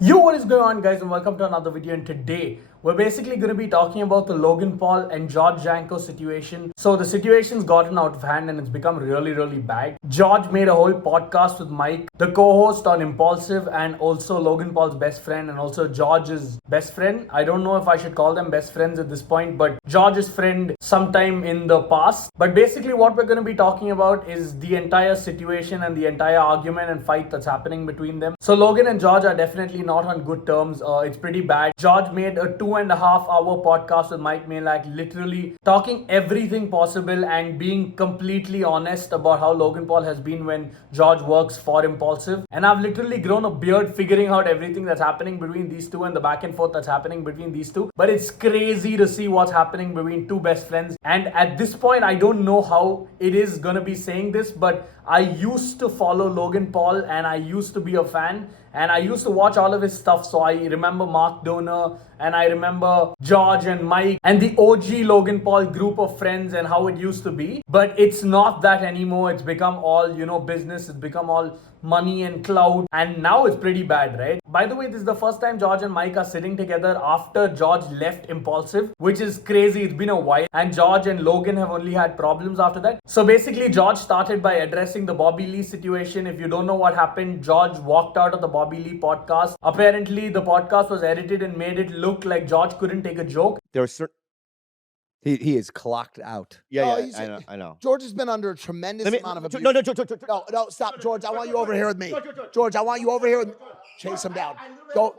Yo, what is going on, guys, and welcome to another video. And today we're basically going to be talking about the Logan Paul and George Janko situation. So the situation's gotten out of hand and it's become really bad. George made a whole podcast with Mike, the co-host on Impulsive, and also Logan Paul's best friend and also George's best friend. I don't know if I should call them best friends at this point, but George's friend sometime in the past. But basically what we're going to be talking about is the entire situation and the entire argument and fight that's happening between them. So Logan and George are definitely not on good terms. It's pretty bad. George made a 2.5-hour podcast with Mike Malak, literally talking everything possible and being completely honest about how Logan Paul has been when George works for Impulsive. And I've literally grown a beard figuring out everything that's happening between these two and the back and forth that's happening between these two. But it's crazy to see what's happening between two best friends. And at this point, I don't know how it is gonna be saying this, but I used to follow Logan Paul and I used to be a fan. And I used to watch all of his stuff, so I remember Mark Donner and I remember George and Mike and the OG Logan Paul group of friends and how it used to be. But it's not that anymore. It's become all, business. It's become all money and clout. And now it's pretty bad, right? By the way, this is the first time George and Mike are sitting together after George left Impulsive, which is crazy. It's been a while. And George and Logan have only had problems after that. So basically, George started by addressing the Bobby Lee situation. If you don't know what happened, George walked out of the Bobby Lee podcast. Apparently, the podcast was edited and made it look like George couldn't take a joke. There was certain. He is clocked out. I know. George has been under a tremendous amount of abuse. No, stop, George. I want you over here with me. George, I want you over here with me. Chase him down. Go.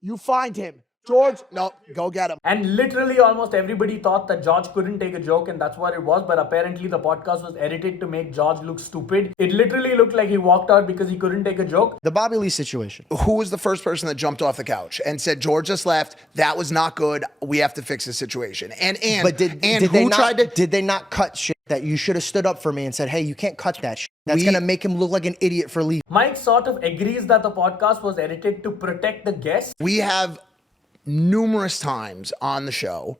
You find him. George, no, go get him. And literally almost everybody thought that George couldn't take a joke and that's what it was. But apparently the podcast was edited to make George look stupid. It literally looked like he walked out because he couldn't take a joke. The Bobby Lee situation. Who was the first person that jumped off the couch and said, George just left, that was not good, we have to fix the situation? But did they not cut shit that you should have stood up for me and said, hey, you can't cut that shit? That's going to make him look like an idiot for leaving. Mike sort of agrees that the podcast was edited to protect the guests. We have numerous times on the show,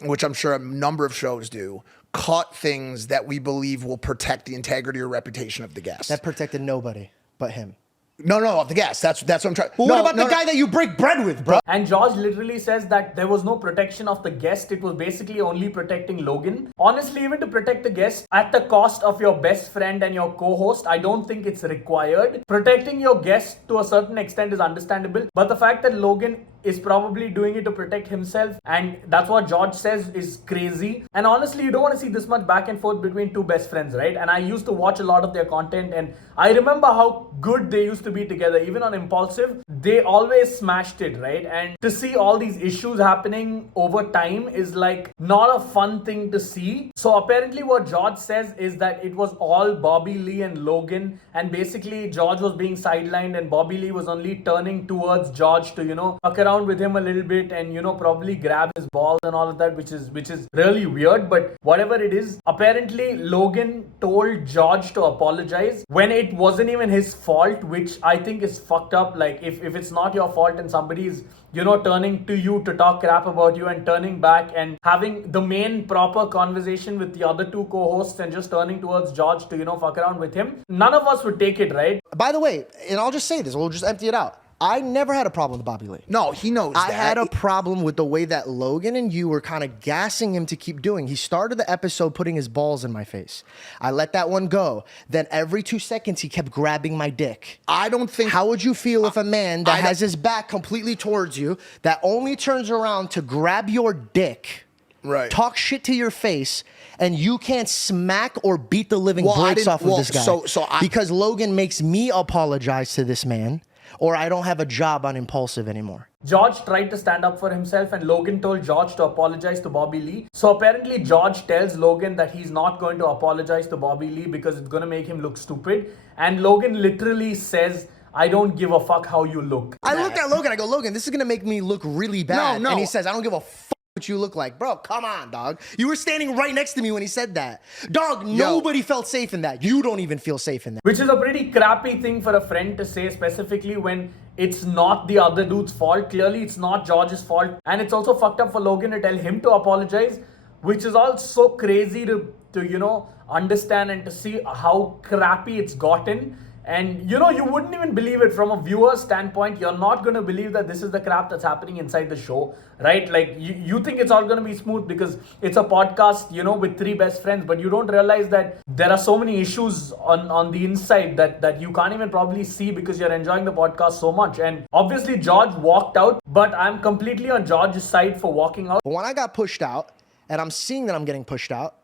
which I'm sure a number of shows do, cut things that we believe will protect the integrity or reputation of the guest. That protected nobody but him. No, of the guest. That's what I'm trying. Well, what about the guy that you break bread with, bro? And George literally says that there was no protection of the guest. It was basically only protecting Logan. Honestly, even to protect the guest at the cost of your best friend and your co-host, I don't think it's required. Protecting your guest to a certain extent is understandable. But the fact that Logan is probably doing it to protect himself, and that's what George says, is crazy. And honestly, you don't want to see this much back and forth between two best friends, right? And I used to watch a lot of their content and I remember how good they used to be together. Even on Impulsive, they always smashed it, right? And to see all these issues happening over time is like not a fun thing to see. So apparently what George says is that it was all Bobby Lee and Logan, and basically George was being sidelined and Bobby Lee was only turning towards George to, fuck around with him a little bit and probably grab his balls and all of that, which is really weird. But whatever it is, apparently Logan told George to apologize when it wasn't even his fault, which I think is fucked up. Like if it's not your fault and somebody's turning to you to talk crap about you and turning back and having the main proper conversation with the other two co-hosts and just turning towards George to fuck around with him, none of us would take it, right? By the way, and I'll just say this, we'll just empty it out, I never had a problem with Bobby Lee. No, he knows that. I had a problem with the way that Logan and you were kind of gassing him to keep doing. He started the episode putting his balls in my face. I let that one go. Then every 2 seconds, he kept grabbing my dick. I don't think... How would you feel if a man that has his back completely towards you, that only turns around to grab your dick, right, talk shit to your face, and you can't smack or beat the living breaks off of this guy? Because Logan makes me apologize to this man, or I don't have a job on Impulsive anymore. George tried to stand up for himself and Logan told George to apologize to Bobby Lee. So apparently George tells Logan that he's not going to apologize to Bobby Lee because it's going to make him look stupid. And Logan literally says, I don't give a fuck how you look. I looked at Logan, I go, Logan, this is going to make me look really bad. No. And he says, I don't give a fuck what you look like. Bro, come on, dog. You were standing right next to me when he said that. Dog, nobody felt safe in that. You don't even feel safe in that. Which is a pretty crappy thing for a friend to say, specifically when it's not the other dude's fault. Clearly, it's not George's fault. And it's also fucked up for Logan to tell him to apologize, which is all so crazy to understand and to see how crappy it's gotten. And you wouldn't even believe it from a viewer's standpoint. You're not going to believe that this is the crap that's happening inside the show, right? Like you think it's all going to be smooth because it's a podcast, with three best friends, but you don't realize that there are so many issues on the inside that you can't even probably see because you're enjoying the podcast so much. And obviously George walked out, but I'm completely on George's side for walking out. But when I got pushed out, and I'm seeing that I'm getting pushed out,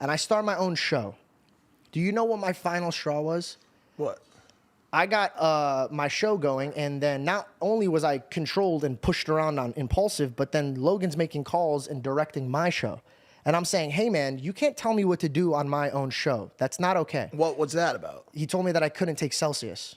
and I start my own show, do you know what my final straw was? What? I got my show going, and then not only was I controlled and pushed around on Impulsive, but then Logan's making calls and directing my show. And I'm saying, hey, man, you can't tell me what to do on my own show. That's not okay. What's that about? He told me that I couldn't take Celsius.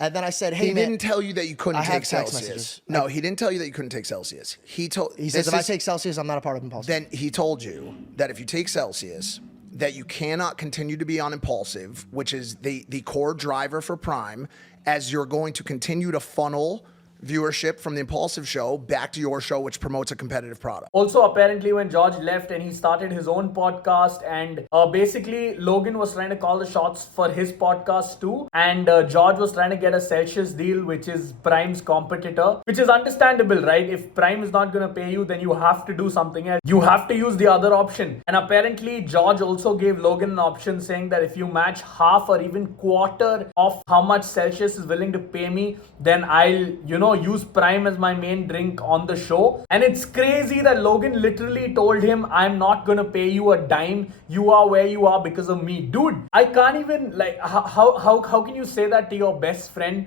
And then I said, hey, he man. didn't tell you that you couldn't take Celsius. Messages. No, he didn't tell you that you couldn't take Celsius. He says if I take Celsius, I'm not a part of Impulsive. Then he told you that if you take Celsius, that you cannot continue to be on Impulsive, which is the core driver for Prime, as you're going to continue to funnel viewership from the Impulsive show back to your show, which promotes a competitive product. Also, apparently when George left and he started his own podcast, and basically Logan was trying to call the shots for his podcast too, and George was trying to get a Celsius deal, which is Prime's competitor, which is understandable, right? If Prime is not going to pay you, then you have to do something else. You have to use the other option. And apparently George also gave Logan an option saying that if you match half or even quarter of how much Celsius is willing to pay me, then I'll, use Prime as my main drink on the show. And it's crazy that Logan literally told him, I'm not gonna pay you a dime. You are where you are because of me. Dude, I can't even, like, how can you say that to your best friend?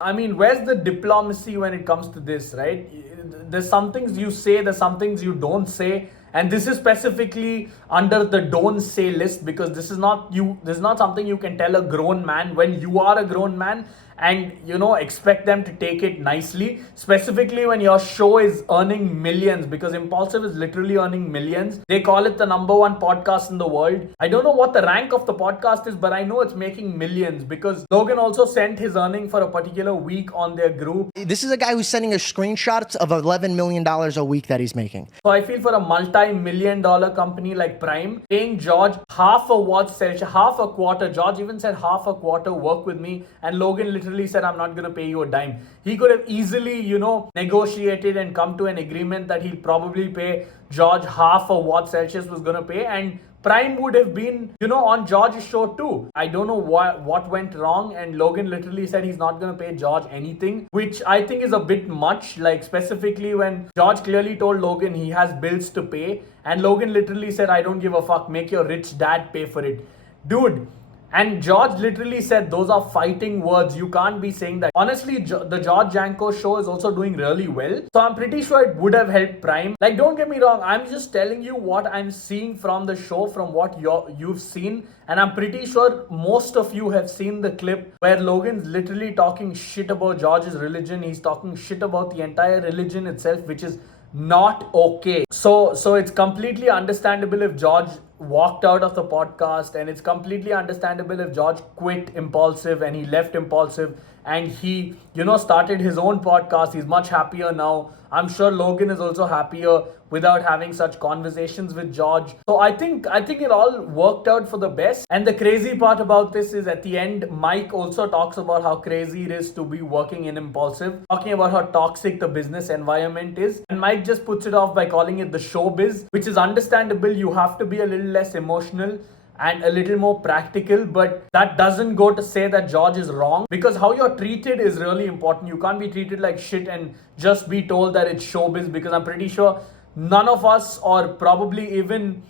I mean, where's the diplomacy when it comes to this, right? There's some things you say, there's some things you don't say. And this is specifically under the don't say list, because this is not something you can tell a grown man when you are a grown man and expect them to take it nicely, specifically when your show is earning millions, because Impulsive is literally earning millions. They call it the #1 podcast in the world. I don't know what the rank of the podcast is, but I know it's making millions because Logan also sent his earning for a particular week on their group. This is a guy who's sending us screenshots of $11 million a week that he's making. So I feel for a multi-million-dollar company like Prime, paying George half a quarter, George even said half a quarter work with me, and Logan literally said, I'm not going to pay you a dime. He could have easily, negotiated and come to an agreement that he'll probably pay George half of what Celsius was going to pay, and Prime would have been, on George's show too. I don't know what went wrong, and Logan literally said he's not going to pay George anything, which I think is a bit much, like specifically when George clearly told Logan he has bills to pay, and Logan literally said, I don't give a fuck, make your rich dad pay for it. Dude. And George literally said those are fighting words. You can't be saying that. Honestly, the George Janko show is also doing really well. So I'm pretty sure it would have helped Prime. Like, don't get me wrong. I'm just telling you what I'm seeing from the show, from what you've seen. And I'm pretty sure most of you have seen the clip where Logan's literally talking shit about George's religion. He's talking shit about the entire religion itself, which is not okay. So it's completely understandable if George walked out of the podcast, and it's completely understandable if George quit Impulsive and he left Impulsive and he started his own podcast. He's much happier now. I'm sure Logan is also happier without having such conversations with George. So I think it all worked out for the best. And the crazy part about this is at the end, Mike also talks about how crazy it is to be working in Impulsive, talking about how toxic the business environment is. And Mike just puts it off by calling it the showbiz, which is understandable. You have to be a little less emotional and a little more practical, but that doesn't go to say that George is wrong, because how you're treated is really important. You can't be treated like shit and just be told that it's showbiz, because I'm pretty sure none of us, or probably even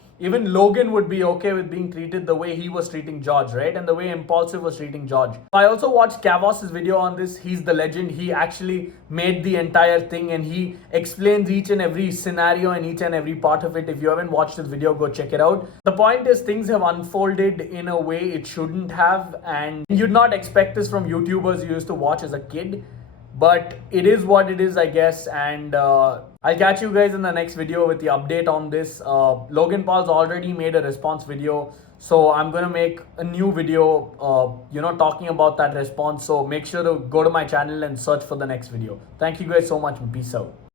Logan, would be okay with being treated the way he was treating George, right? And the way Impulsive was treating George. I also watched Kavos's video on this. He's the legend. He actually made the entire thing, and he explains each and every scenario and each and every part of it. If you haven't watched this video, go check it out. The point is, things have unfolded in a way it shouldn't have, and you'd not expect this from YouTubers you used to watch as a kid. But it is what it is, I guess, and I'll catch you guys in the next video with the update on this. Logan Paul's already made a response video, so I'm going to make a new video, talking about that response. So make sure to go to my channel and search for the next video. Thank you guys so much. Peace out.